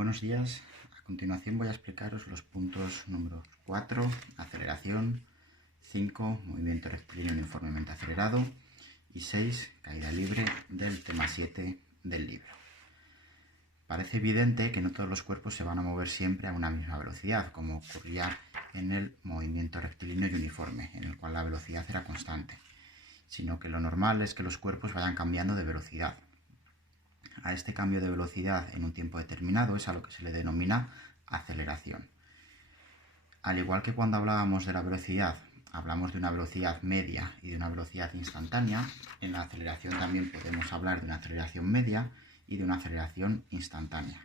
Buenos días. A continuación voy a explicaros los puntos números 4, aceleración, 5, movimiento rectilíneo uniformemente acelerado y 6, caída libre del tema 7 del libro. Parece evidente que no todos los cuerpos se van a mover siempre a una misma velocidad, como ocurría en el movimiento rectilíneo y uniforme, en el cual la velocidad era constante, sino que lo normal es que los cuerpos vayan cambiando de velocidad. A este cambio de velocidad en un tiempo determinado es a lo que se le denomina aceleración. Al igual que cuando hablábamos de la velocidad, hablamos de una velocidad media y de una velocidad instantánea, en la aceleración también podemos hablar de una aceleración media y de una aceleración instantánea.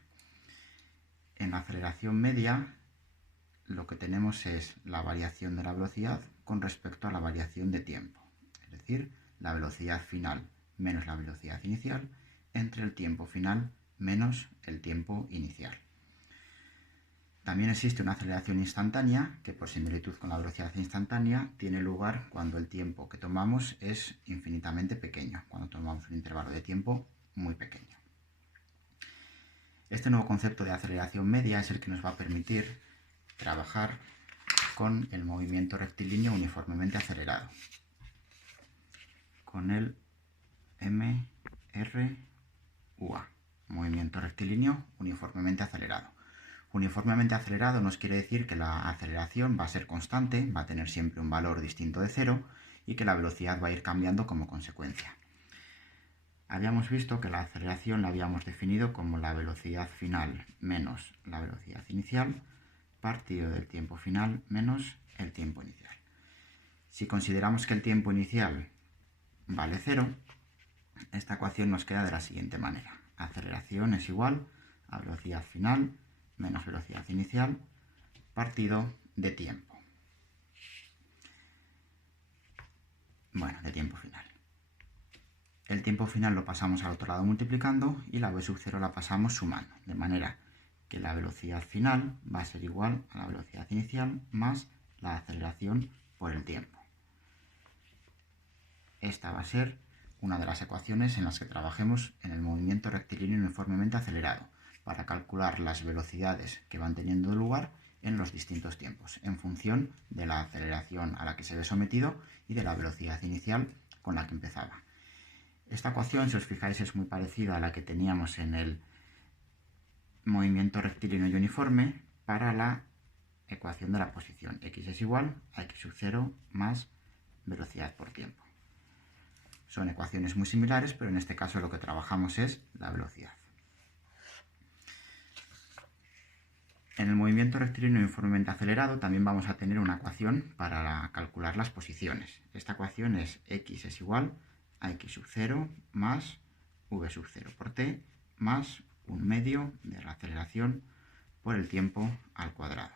En la aceleración media lo que tenemos es la variación de la velocidad con respecto a la variación de tiempo, es decir, la velocidad final menos la velocidad inicial entre el tiempo final menos el tiempo inicial. También existe una aceleración instantánea que, por similitud con la velocidad instantánea, tiene lugar cuando el tiempo que tomamos es infinitamente pequeño, cuando tomamos un intervalo de tiempo muy pequeño. Este nuevo concepto de aceleración media es el que nos va a permitir trabajar con el movimiento rectilíneo uniformemente acelerado, con el MRUA, movimiento rectilíneo uniformemente acelerado. Uniformemente acelerado nos quiere decir que la aceleración va a ser constante, va a tener siempre un valor distinto de cero y que la velocidad va a ir cambiando como consecuencia. Habíamos visto que la aceleración la habíamos definido como la velocidad final menos la velocidad inicial partido del tiempo final menos el tiempo inicial. Si consideramos que el tiempo inicial vale 0, esta ecuación nos queda de la siguiente manera. Aceleración es igual a velocidad final menos velocidad inicial partido de tiempo. Bueno, de tiempo final. El tiempo final lo pasamos al otro lado multiplicando y la v sub 0 la pasamos sumando, de manera que la velocidad final va a ser igual a la velocidad inicial más la aceleración por el tiempo. Esta va a ser una de las ecuaciones en las que trabajemos en el movimiento rectilíneo uniformemente acelerado, para calcular las velocidades que van teniendo lugar en los distintos tiempos, en función de la aceleración a la que se ve sometido y de la velocidad inicial con la que empezaba. Esta ecuación, si os fijáis, es muy parecida a la que teníamos en el movimiento rectilíneo y uniforme para la ecuación de la posición. X es igual a x sub 0 más velocidad por tiempo. Son ecuaciones muy similares, pero en este caso lo que trabajamos es la velocidad. En el movimiento rectilíneo uniformemente acelerado también vamos a tener una ecuación para calcular las posiciones. Esta ecuación es x es igual a x sub 0 más v sub 0 por t más un medio de la aceleración por el tiempo al cuadrado.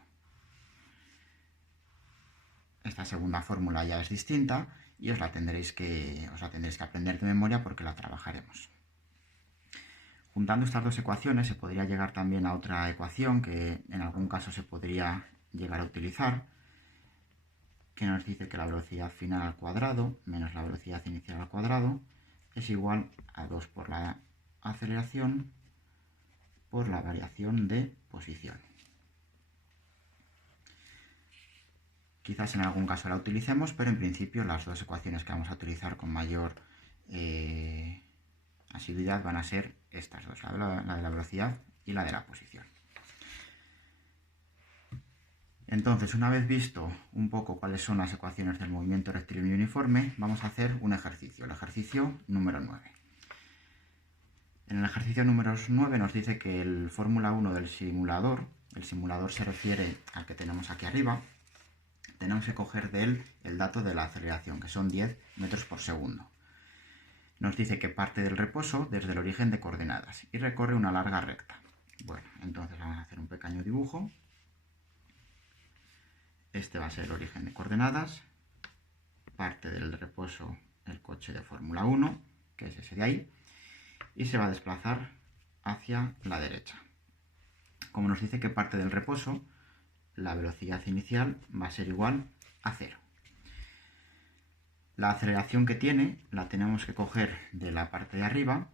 Esta segunda fórmula ya es distinta y os la tendréis que aprender de memoria porque la trabajaremos. Juntando estas dos ecuaciones se podría llegar también a otra ecuación que en algún caso se podría llegar a utilizar, que nos dice que la velocidad final al cuadrado menos la velocidad inicial al cuadrado es igual a 2 por la aceleración por la variación de posición. Quizás en algún caso la utilicemos, pero en principio las dos ecuaciones que vamos a utilizar con mayor asiduidad van a ser estas dos, la de la velocidad y la de la posición. Entonces, una vez visto un poco cuáles son las ecuaciones del movimiento rectilíneo uniforme, vamos a hacer un ejercicio, el ejercicio número 9. En el ejercicio número 9 nos dice que el fórmula 1 del simulador, el simulador se refiere al que tenemos aquí arriba, tenemos que coger de él el dato de la aceleración, que son 10 metros por segundo. Nos dice que parte del reposo desde el origen de coordenadas y recorre una larga recta. Bueno, entonces vamos a hacer un pequeño dibujo. Este va a ser el origen de coordenadas. Parte del reposo el coche de Fórmula 1, que es ese de ahí, y se va a desplazar hacia la derecha. Como nos dice que parte del reposo, la velocidad inicial va a ser igual a 0. La aceleración que tiene la tenemos que coger de la parte de arriba,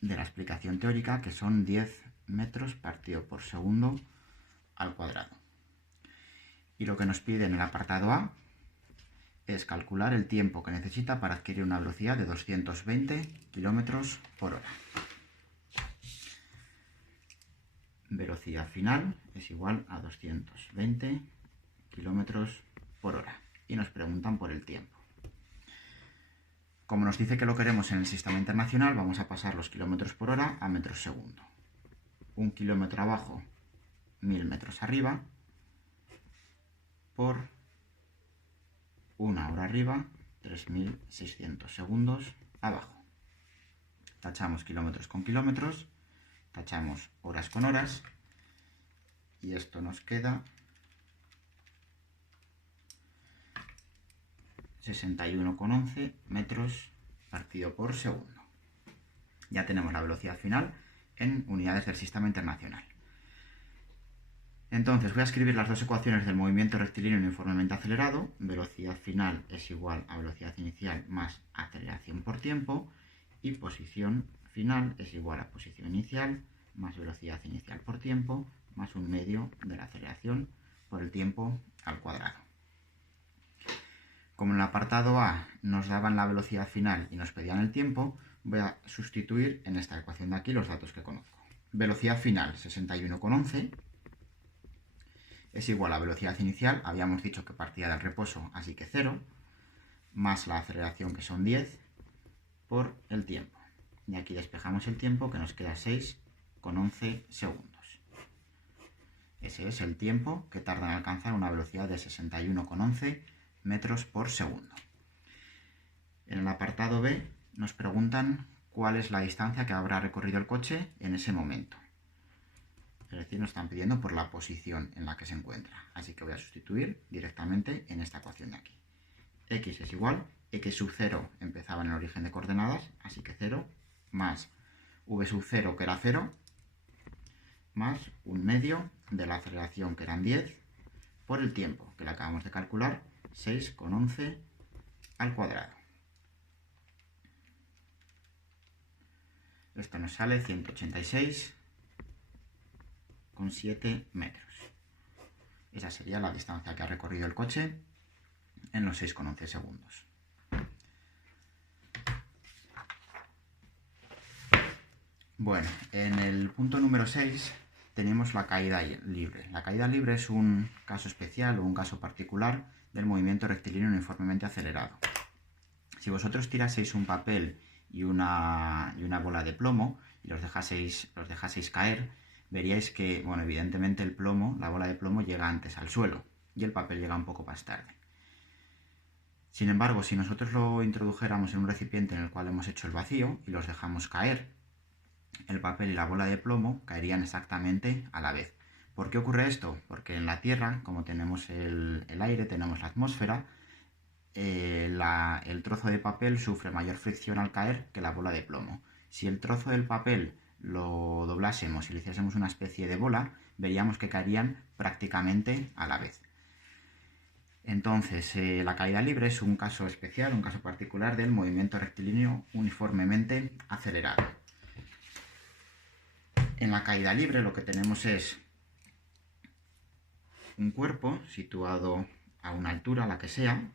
de la explicación teórica, que son 10 metros partido por segundo al cuadrado. Y lo que nos pide en el apartado A es calcular el tiempo que necesita para adquirir una velocidad de 220 km por hora. Velocidad final es igual a 220 km por hora. Y nos preguntan por el tiempo. Como nos dice que lo queremos en el sistema internacional, vamos a pasar los kilómetros por hora a metros segundo. 1 kilómetro abajo, 1000 metros arriba, por 1 hora arriba, 3600 segundos abajo. Tachamos kilómetros con kilómetros, tachamos horas con horas, y esto nos queda 61,11 metros partido por segundo. Ya tenemos la velocidad final en unidades del sistema internacional. Entonces voy a escribir las dos ecuaciones del movimiento rectilíneo uniformemente acelerado. Velocidad final es igual a velocidad inicial más aceleración por tiempo, y posición final es igual a posición inicial más velocidad inicial por tiempo más un medio de la aceleración por el tiempo al cuadrado. Como en el apartado A nos daban la velocidad final y nos pedían el tiempo, voy a sustituir en esta ecuación de aquí los datos que conozco. Velocidad final 61,11 es igual a velocidad inicial, habíamos dicho que partía del reposo, así que 0, más la aceleración, que son 10, por el tiempo. Y aquí despejamos el tiempo, que nos queda 6,11 segundos. Ese es el tiempo que tarda en alcanzar una velocidad de 61,11 metros por segundo. En el apartado B nos preguntan cuál es la distancia que habrá recorrido el coche en ese momento. Es decir, nos están pidiendo por la posición en la que se encuentra. Así que voy a sustituir directamente en esta ecuación de aquí. X es igual, X sub 0 empezaba en el origen de coordenadas, así que 0, más V sub 0, que era 0, más un medio de la aceleración, que eran 10, por el tiempo, que le acabamos de calcular, 6,11 al cuadrado. Esto nos sale 186,7 metros. Esa sería la distancia que ha recorrido el coche en los 6,11 segundos. Bueno, en el punto número 6 tenemos la caída libre. La caída libre es un caso especial o un caso particular del movimiento rectilíneo uniformemente acelerado. Si vosotros tiraseis un papel y una bola de plomo y los dejaseis caer, veríais que, bueno, evidentemente el plomo, la bola de plomo, llega antes al suelo y el papel llega un poco más tarde. Sin embargo, si nosotros lo introdujéramos en un recipiente en el cual hemos hecho el vacío y los dejamos caer, el papel y la bola de plomo caerían exactamente a la vez. ¿Por qué ocurre esto? Porque en la Tierra, como tenemos el aire, tenemos la atmósfera, el trozo de papel sufre mayor fricción al caer que la bola de plomo. Si el trozo del papel lo doblásemos y le hiciésemos una especie de bola, veríamos que caerían prácticamente a la vez. Entonces, la caída libre es un caso especial, un caso particular del movimiento rectilíneo uniformemente acelerado. En la caída libre lo que tenemos es un cuerpo situado a una altura, la que sea,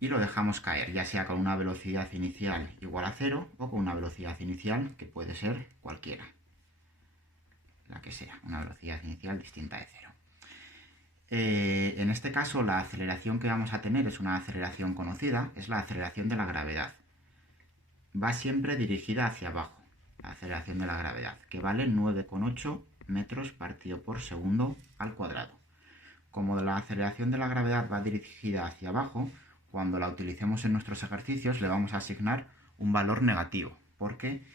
y lo dejamos caer, ya sea con una velocidad inicial igual a 0 o con una velocidad inicial que puede ser cualquiera, la que sea, una velocidad inicial distinta de 0. En este caso, la aceleración que vamos a tener es una aceleración conocida, es la aceleración de la gravedad. Va siempre dirigida hacia abajo, la aceleración de la gravedad, que vale 9,8 metros partido por segundo al cuadrado. Como la aceleración de la gravedad va dirigida hacia abajo, cuando la utilicemos en nuestros ejercicios le vamos a asignar un valor negativo, porque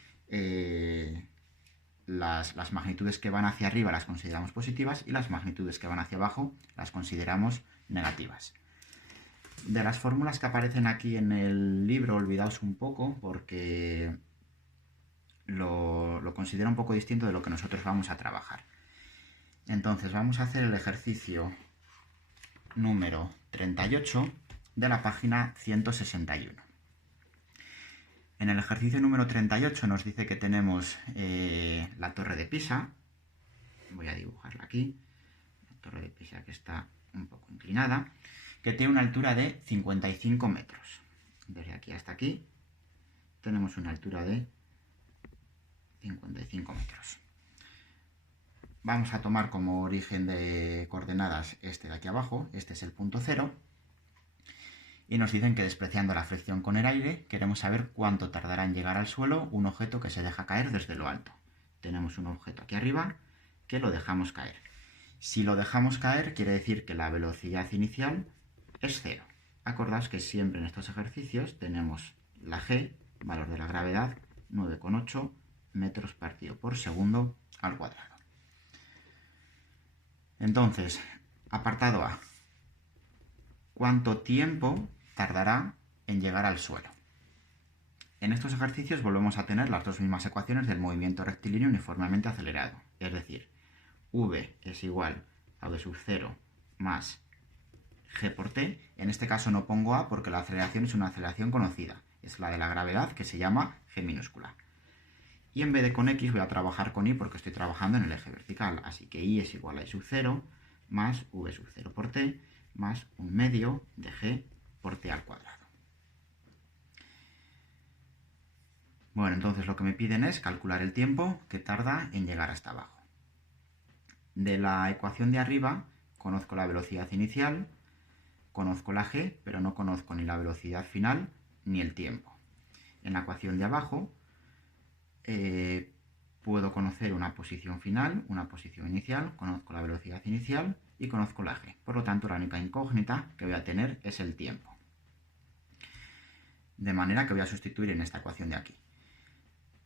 las magnitudes que van hacia arriba las consideramos positivas y las magnitudes que van hacia abajo las consideramos negativas. De las fórmulas que aparecen aquí en el libro, olvidaos un poco porque lo considero un poco distinto de lo que nosotros vamos a trabajar. Entonces vamos a hacer el ejercicio número 38 de la página 161. En el ejercicio número 38 nos dice que tenemos la torre de Pisa. Voy a dibujarla aquí. La torre de Pisa, que está un poco inclinada, que tiene una altura de 55 metros. Desde aquí hasta aquí tenemos una altura de 55 metros. Vamos a tomar como origen de coordenadas este de aquí abajo. Este es el punto 0. Y nos dicen que despreciando la fricción con el aire, queremos saber cuánto tardará en llegar al suelo un objeto que se deja caer desde lo alto. Tenemos un objeto aquí arriba que lo dejamos caer. Si lo dejamos caer, quiere decir que la velocidad inicial es 0. Acordaos que siempre en estos ejercicios tenemos la g, valor de la gravedad, 9,8 metros partido por segundo al cuadrado. Entonces, apartado A. ¿Cuánto tiempo tardará en llegar al suelo? En estos ejercicios volvemos a tener las dos mismas ecuaciones del movimiento rectilíneo uniformemente acelerado. Es decir, v es igual a v sub 0 más g por t. En este caso no pongo a porque la aceleración es una aceleración conocida. Es la de la gravedad, que se llama g minúscula. Y en vez de con x voy a trabajar con y porque estoy trabajando en el eje vertical. Así que y es igual a y sub 0 más v sub 0 por t más 1/2 de g por t al cuadrado. Bueno, entonces lo que me piden es calcular el tiempo que tarda en llegar hasta abajo. De la ecuación de arriba conozco la velocidad inicial, conozco la g, pero no conozco ni la velocidad final ni el tiempo. En la ecuación de abajo puedo conocer una posición final, una posición inicial, conozco la velocidad inicial y conozco la g. Por lo tanto, la única incógnita que voy a tener es el tiempo. De manera que voy a sustituir en esta ecuación de aquí.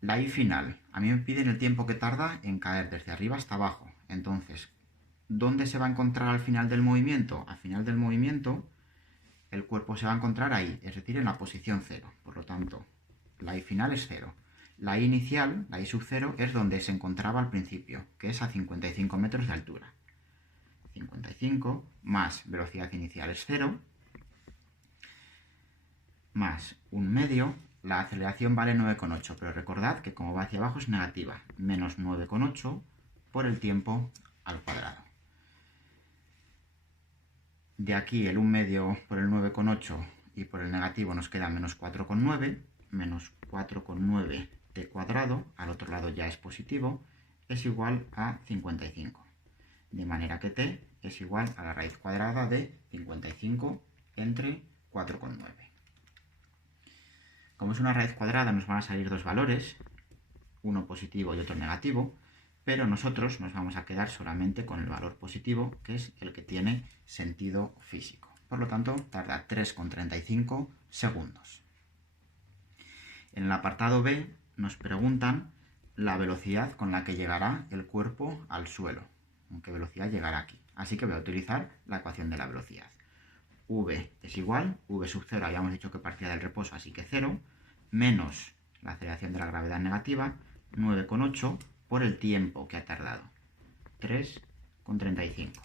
La y final. A mí me piden el tiempo que tarda en caer desde arriba hasta abajo. Entonces, ¿dónde se va a encontrar al final del movimiento? Al final del movimiento, el cuerpo se va a encontrar ahí, es decir, en la posición 0. Por lo tanto, la y final es 0. La y inicial, la y sub 0, es donde se encontraba al principio, que es a 55 metros de altura. 55 más velocidad inicial es 0, más 1/2, la aceleración vale 9,8, pero recordad que como va hacia abajo es negativa, menos 9,8 por el tiempo al cuadrado. De aquí el 1/2 por el 9,8 y por el negativo nos queda menos 4,9, menos 4,9 t cuadrado, al otro lado ya es positivo, es igual a 55. De manera que t es igual a la raíz cuadrada de 55 entre 4,9. Como es una raíz cuadrada nos van a salir dos valores, uno positivo y otro negativo, pero nosotros nos vamos a quedar solamente con el valor positivo, que es el que tiene sentido físico. Por lo tanto, tarda 3,35 segundos. En el apartado B nos preguntan la velocidad con la que llegará el cuerpo al suelo, con qué velocidad llegará aquí. Así que voy a utilizar la ecuación de la velocidad. V es igual, V sub 0 habíamos dicho que partía del reposo, así que 0, menos la aceleración de la gravedad negativa, 9,8 por el tiempo que ha tardado, 3,35.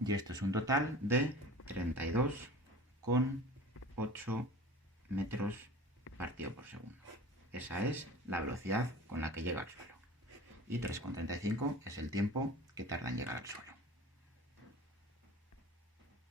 Y esto es un total de 32,8 metros partido por segundo. Esa es la velocidad con la que llega al suelo. Y 3,35 es el tiempo que tarda en llegar al suelo.